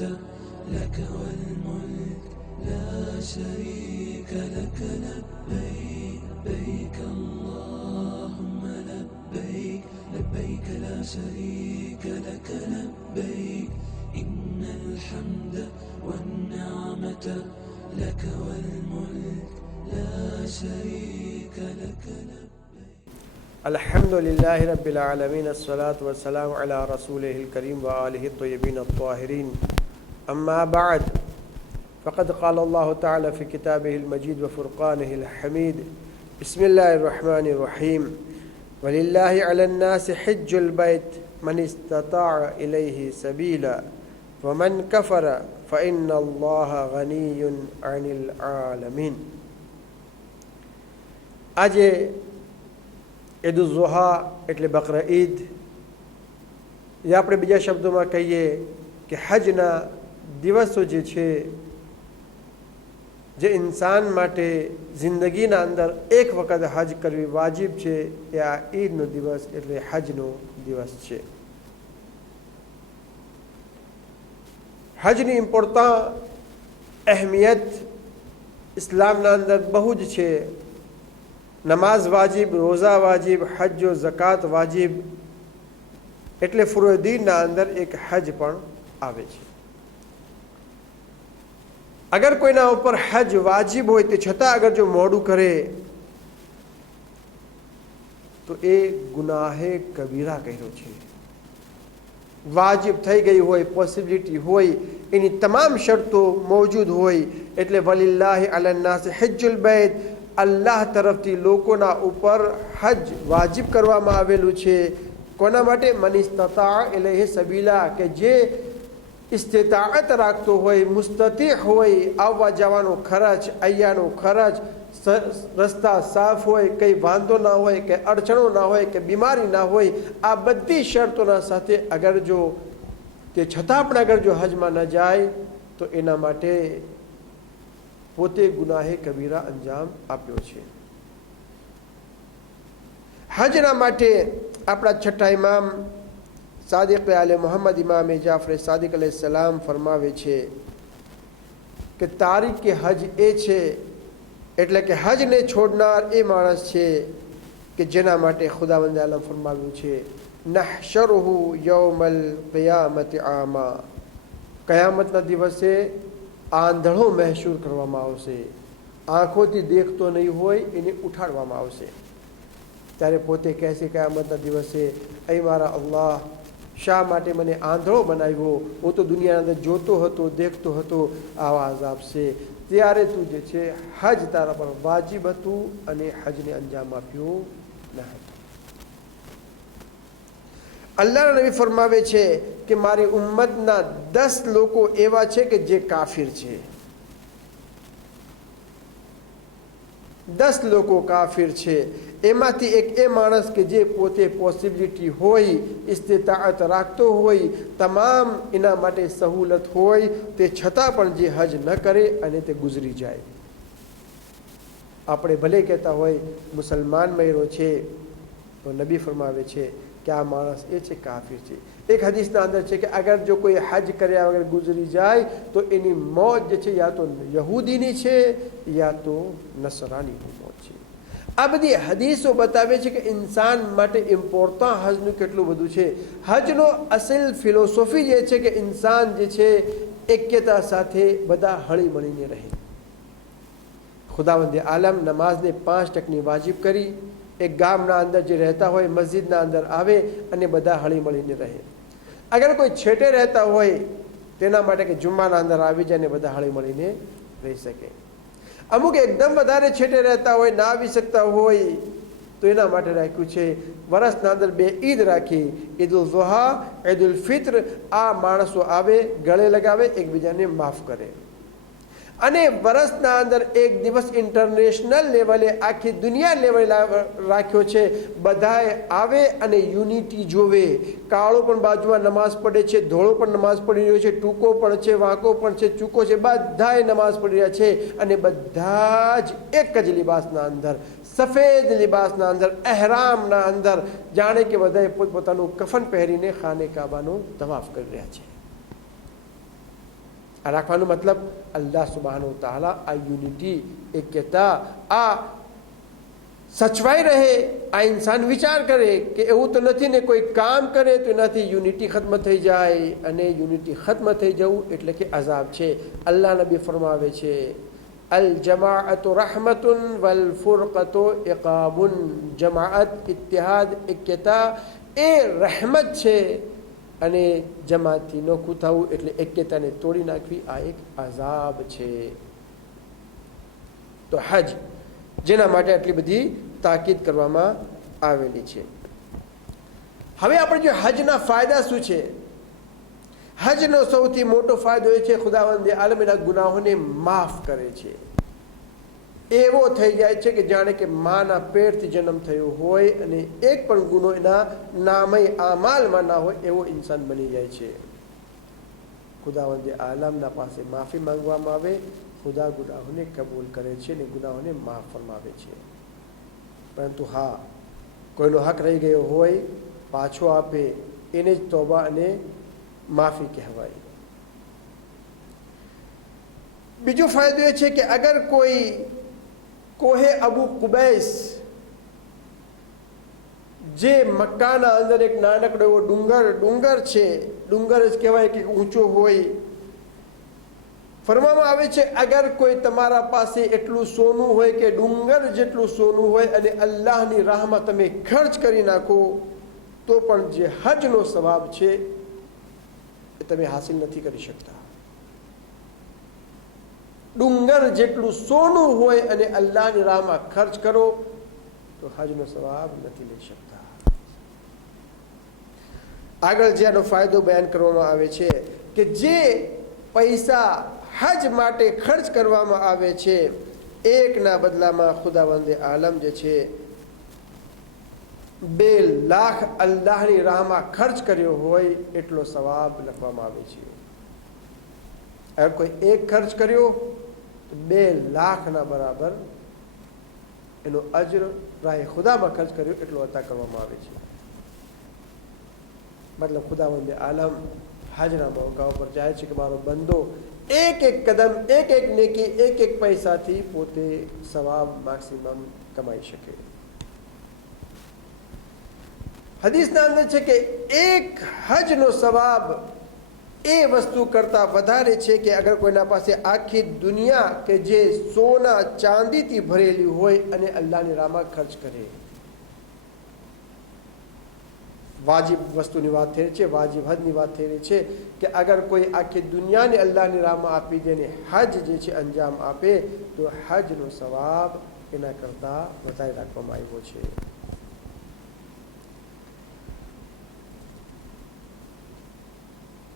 النعمة لك والملك لا شريك لك لبيك لبيك اللهم لبيك لبيك لا شريك لك لبيك إن الحمد والنعمة لك والملك لا شريك لك لبيك. الحمد لله رب العالمين الصلاة والسلام على رسوله الكريم وآله الطيبين الطاهرين أما بعد فقد قال الله تعالى في كتابه المجيد وفرقانه الحميد بسم الله الرحمن الرحيم ولله على الناس حج البيت من استطاع إليه سبيلا ومن كفر فإن الله غني عن العالمين. આજે ઈદ ઉલ ઝુહા એટલે બકરા ઈદ, એ આપણે બીજા શબ્દોમાં કહીએ કે હજના દિવસો જે છે, જે ઇન્સાન માટે જિંદગીના અંદર એક વખત હજ કરવી વાજિબ છે, એ આ ઈદનો દિવસ એટલે હજનો દિવસ છે. હજની ઇમ્પોર્ટન્સ, અહેમિયત ઇસ્લામના અંદર બહુ જ છે. નમાઝ વાજિબ, રોઝા વાજિબ, હજ ઝકાત વાજિબ, એટલે ફુરુદીનના અંદર એક હજ પણ આવે છે. અગર કોઈના ઉપર હજ વાજિબ હોય તે છતાં અગર જો મોડું કરે તો એ ગુનાહે કબીરા કર્યો છે. વાજિબ થઈ ગઈ હોય, પોસિબિલિટી હોય, એની તમામ શરતો મોજૂદ હોય, એટલે વલિલ્લાહી અલન્નાસ હજ્જુલ બૈત, અલ્લાહ તરફથી લોકોના ઉપર હજ વાજિબ કરવામાં આવેલું છે. કોના માટે? મન ઇસ્તતા ઇલૈહિ સબીલા, કે જે ઇસ્તિતાઅત રાખતો હોય, મુસ્તતી હોય, આવવા જવાનો ખર્ચ, અહીંયાનો ખર્ચ, રસ્તા સાફ હોય, કંઈ વાંધો ના હોય, કે અડચણો ના હોય, કે બીમારી ના હોય, આ બધી શરતોના સાથે અગર જો તે છતાં પણ અગર જો હજમાં ન જાય તો એના માટે પોતે ગુનાહે કબીરા અંજામ આપ્યો છે. હજના માટે આપણા છઠ્ઠા ઇમામ સાદિક આલે મોહમ્મદ ઇમામે જાફર સાદિક અલૈહિસ્સલામ ફરમાવે છે કે તારીખ કે હજ એ છે, એટલે કે હજને છોડનાર એ માણસ છે કે જેના માટે ખુદાવંદ આલમ ફરમાવ્યું છે નહશરુહુ યૌમલ क़િયામતિ આમા, કયામતના દિવસે આંધળો મહેસૂર કરવામાં આવશે. આંખોથી દેખતો નહીં હોય એને ઉઠાડવામાં આવશે. ત્યારે પોતે કહેશે કયામતના દિવસે, અહીં મારા અલ્લાહ, શા માટે મને આંધળો બનાવ્યો? હું તો દુનિયાના અંદર જોતો હતો, દેખતો હતો. આવા આઝાબ છે. ત્યારે તું જે છે હજ તારા પર વાજિબ હતું અને હજને અંજામ આપ્યો નહીં. અલ્લાહના નબી ફરમાવે છે કે મારી ઉમ્મતના 10 લોકો એવા છે કે જે કાફિર છે. 10 લોકો કાફિર છે. એમાંથી એક એ માણસ કે જે પોતે પોસિબિલિટી હોય, ઇસ્તિતાઅત રાખતો હોય, તમામ એના માટે સહુલત હોય, તે છતાં પણ જે હજ ન કરે અને તે ગુજરી જાય. આપણે ભલે કહેતા હોય મુસલમાન મહિનો છે, તો નબી ફરમાવે છે કે આ માણસ એ છે કાફિર છે. એક હદીસના અંદર છે કે અગર જો કોઈ હજ કર્યા વગર ગુજરી જાય તો એની મોત જે છે યા તો યહૂદીની છે યા તો નસરાનીની મોત છે. આ બધી હદીસો બતાવે છે કે ઇન્સાન માટે ઇમ્પોર્ટન્ટ હજનું કેટલું બધું છે. હજનો અસલ ફિલોસોફી જે છે કે ઇન્સાન જે છે એક્યતા સાથે બધા હળી મળીને રહે. ખુદાવંદે આલમ નમાઝને 5% વાજિબ કરી. એક ગામના અંદર જે રહેતા હોય મસ્જિદના અંદર આવે અને બધા હળી મળીને રહે. અગર કોઈ છેટે રહેતા હોય તેના માટે કે જુમ્માના અંદર આવી જાય ને બધા હળી મળીને રહી શકે. અમુક એકદમ વધારે છેટે રહેતા હોય, ના આવી શકતા હોય, તો એના માટે રાખ્યું છે વર્ષના અંદર 2 ઈદ રાખી, ઈદ ઉલ ઝુહા, ઈદ ઉલ ફિત્ર. આ માણસો આવે, ગળે લગાવે, એકબીજાને માફ કરે. અને વર્ષના અંદર એક દિવસ ઇન્ટરનેશનલ લેવલે, આખી દુનિયા લેવલે રાખ્યો છે. બધાએ આવે અને યુનિટી જોવે. કાળો પણ બાજુમાં નમાઝ પડે છે, ધોળો પણ નમાઝ પડી રહ્યો છે, ટૂંકો પણ છે, વાંકો પણ છે, ચૂકો છે, બધાએ નમાઝ પડી રહ્યા છે. અને બધા જ એક જ લિબાસના અંદર, સફેદ લિબાસના અંદર, અહેરામના અંદર, જાણે કે બધાએ પોતપોતાનું કફન પહેરીને ખાને કાબાનો તવાફ કરી રહ્યા છે. આ રાખવાનો મતલબ અલ્લાહ સુબહાનહુ તઆલા આ યુનિટી, એક્યતા, આ સચવાઈ રહે, આ ઇન્સાન વિચાર કરે કે એવું તો નથી ને કોઈ કામ કરે તો એનાથી યુનિટી ખત્મ થઈ જાય, અને યુનિટી ખત્મ થઈ જવું એટલે કે અઝાબ છે. અલ્લાહ નબી ફરમાવે છે અલ જમાઅતુ રહમતુન વલ ફુરકતુ ઇકાબુન. જમાઅત, ઇત્તિહાદ, એક્યતા એ રહેમત છે, અને જમાતથી નોખું થવું એટલે એક્યતાને તોડી નાખવી આ એક અઝાબ છે. તો હજ, જેના માટે આટલી બધી તાકીદ કરવામાં આવેલી છે. હવે આપણે જો હજના ફાયદા શું છે, હજનો સૌથી મોટો ફાયદો એ છે ખુદાવંદ આલમ એના ગુનાહોને માફ કરે છે. એવો થઈ જાય છે કે જાણે કે માના પેટથી જન્મ થયો હોય અને એક પણ ગુનો એના નામય આમાલમાં ના હોય એવો ઇન્સાન બની જાય છે. ખુદાવંદ આલમના પાસે માફી માંગવામાં આવે, ખુદા ગુનાહોને કબૂલ કરે છે અને ગુનાહોને માફ ફરમાવે છે. પરંતુ હા, કોઈનો હક રહી ગયો હોય પાછો આપે, એને જ તોબા અને માફી કહેવાય. બીજો ફાયદો એ છે કે અગર કોઈ કોહે અબુ કુબૈસ, જે મક્કાના અંદર એક નાનકડો એવો ડુંગર છે, ડુંગર જ કહેવાય કે ઊંચો હોય, ફરવામાં આવે છે અગર કોઈ તમારા પાસે એટલું સોનું હોય કે ડુંગર જેટલું સોનું હોય અને અલ્લાહની રાહમાં તમે ખર્ચ કરી નાખો તો પણ જે હજનો સવાબ છે એ તમે હાસિલ નથી કરી શકતા. ડુંગર જેટલું સોનું હોય અને અલ્લાહની રાહમાં ખર્ચ કરો તો હજનો સવાબ નથી લઈ શકતા. આગળ જેનો ફાયદો બયાન કરવામાં આવે છે કે જે પૈસા હજ માટે ખર્ચ કરવામાં આવે છે એકના બદલામાં ખુદાવંદ આલમ જે છે 2 લાખ અલ્લાહની રાહમાં ખર્ચ કર્યો હોય એટલો સવાબ લખવામાં આવે છે. અગર કોઈ એક ખર્ચ કર્યો તો 2 લાખના બરાબર એનો અજર રાહે ખુદામાં ખર્ચ કર્યો એટલો અતા કરવામાં આવે છે. મતલબ ખુદાવંદ આલમ હજના મોકા ઉપર જાય છે કે મારો બંદો એક એક કદમ, એક એક નેકી, એક એક પૈસાથી પોતે સવાબ મેક્સિમમ કમાઈ શકે. હદીસના અંદર છે કે એક હજનો સવાબ એ વસ્તુ કરતા વધારે છે કે અગર કોઈના પાસે આખી દુનિયા કે જે સોના ચાંદીથી ભરેલી હોય અને અલ્લાહની રાહમાં ખર્ચ કરે. વાજિબ વસ્તુની વાત થઈ છે, વાજિબ હજની વાત થઈ રહી છે કે અગર કોઈ આખી દુનિયાને અલ્લાહની રાહમાં આપી દે ને હજ જે છે અંજામ આપે તો હજનો સવાબ એના કરતાં વધારે રાખવામાં આવ્યો છે.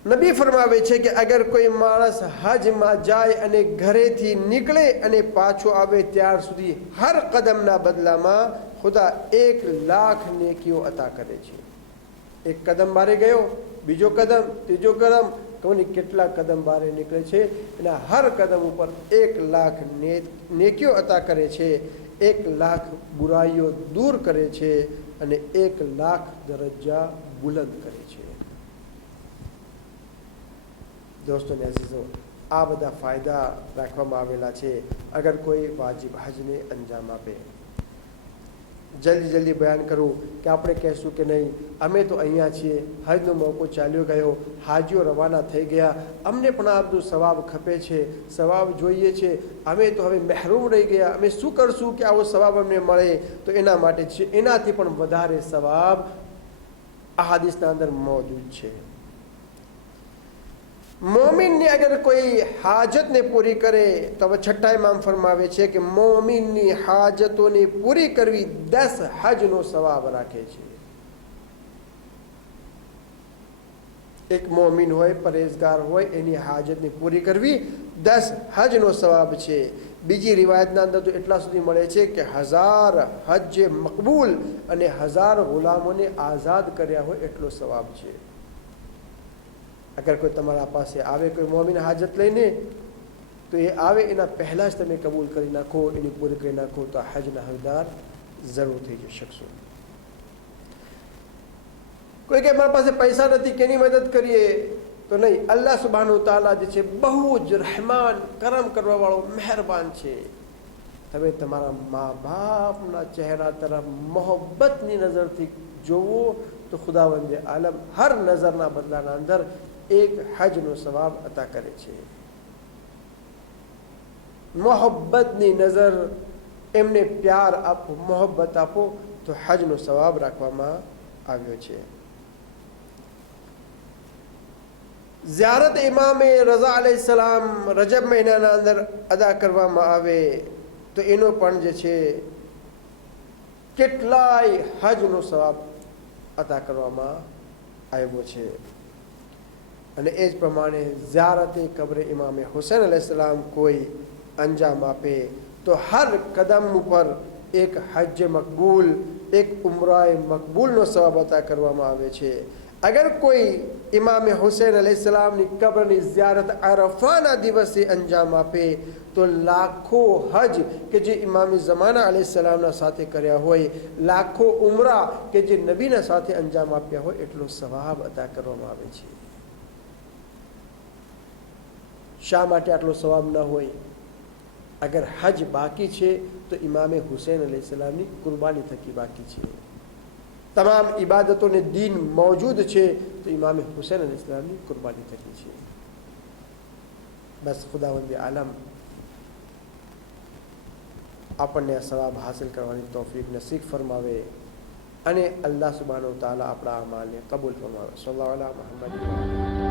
નબી ફરમાવે છે કે અગર કોઈ માણસ હજમાં જાય અને ઘરેથી નીકળે અને પાછો આવે ત્યાર સુધી હર કદમના બદલામાં ખુદા 1 લાખ નેકીઓ અતા કરે છે. એક કદમ બારે ગયો, બીજો કદમ, ત્રીજો કદમ, કોની કેટલા કદમ બારે નીકળે છે એના હર કદમ ઉપર 1 લાખ નેકીઓ અતા કરે છે, 1 લાખ બુરાઈઓ દૂર કરે છે અને 1 લાખ દરજ્જા બુલંદ કરે છે. દોસ્તોને અઝીઝો, આ બધા ફાયદા રાખવામાં આવેલા છે અગર કોઈ વાજિબ હજને અંજામ આપે. જલ્દી બયાન કરું કે આપણે કહેશું કે નહીં અમે તો અહીંયા છીએ, હજનો મોકો ચાલ્યો ગયો, હાજીઓ રવાના થઈ ગયા, અમને પણ આ બધું સવાબ ખપે છે, સવાબ જોઈએ છે, અમે તો હવે મહેરૂમ રહી ગયા, અમે શું કરશું કે આવો સવાબ અમને મળે. તો એના માટે છે એનાથી પણ વધારે સવાબ આ હદીસના અંદર મોજૂદ છે. મોમિનની અગર કોઈ હાજતને પૂરી કરે તો હવે 6 ઇમામ ફરમાવે છે કે મોમિનની હાજતોને પૂરી કરવી 10 હજનો સવાબ રાખે છે. એક મોમિન હોય, પરેઝગાર હોય, એની હાજતને પૂરી કરવી 10 હજનો સવાબ છે. બીજી રિવાયતના અંદર તો એટલા સુધી મળે છે કે 1000 હજ મકબૂલ અને 1000 ગુલામોને આઝાદ કર્યા હોય એટલો સવાબ છે. અગર કોઈ તમારા પાસે આવે કોઈ મોમિન હાજત લઈને તો એ આવે એના પહેલાં જ તમે કબૂલ કરી નાખો, એની પૂરી કરી નાખો તો હજના હકદાર જરૂર થઈ શકશો. કોઈ કે મારા પાસે પૈસા નથી, કેની મદદ કરીએ? તો તો નહીં, અલ્લાહ સુબ્હાનહુ તાલા જે છે બહુ જ રહેમાન, કરમ કરવા વાળો, મહેરબાન છે. તમે તમારા મા બાપના ચહેરા તરફ મોહબ્બતની નજરથી જોવો તો ખુદાવંદે આલમ હર નજરના બદલાના અંદર એક હજનો સવાબ અતા કરે છે. મોહબ્બતની નજર, એમને પ્યાર આપો, મોહબ્બત આપો તો હજનો સવાબ રાખવામાં આવ્યો છે. ઝિયારત ઇમામે રઝા અલૈહિસ્સલામ રજબ મહિનાના અંદર અદા કરવામાં આવે તો એનો પણ જે છે કેટલાય હજનો સવાબ અદા કરવામાં આવ્યો છે. અને એ જ પ્રમાણે ઝિયારતે કબ્રે ઇમામે હુસૈન અલૈહિસ્સલામ કોઈ અંજામ આપે તો હર કદમ ઉપર એક હજ મકબૂલ, એક ઉમરાએ મકબૂલનો સવાબ અતા કરવામાં આવે છે. અગર કોઈ ઇમામે હુસૈન અલૈહિસ્સલામની કબ્રની ઝિયારત અરફાના દિવસે અંજામ આપે તો લાખો હજ કે જે ઇમામે ઝમાના અલૈહિસ્સલામના સાથે કર્યા હોય, લાખો ઉમરા કે જે નબીના સાથે અંજામ આપ્યા હોય, એટલો સવાબ અતા કરવામાં આવે છે. શા માટે આટલો સવાબ ન હોય? અગર હજ બાકી છે તો ઇમામે હુસૈન અલૈહિસ્સલામની કુરબાની થકી બાકી છે. તમામ ઇબાદતોને દીન મોજૂદ છે તો ઇમામે હુસૈન અલૈહિસ્સલામની કુરબાની થકી છે. બસ ખુદાવંદ આલમ આપણને આ સવાબ હાસિલ કરવાની તૌફીક નસીબ ફરમાવે અને અલ્લાહ સુબ્હાનહુ તઆલા આપણા અમાલને કબૂલ ફરમાવે. સલ્લલ્લાહુ અલા મુહમ્મદ.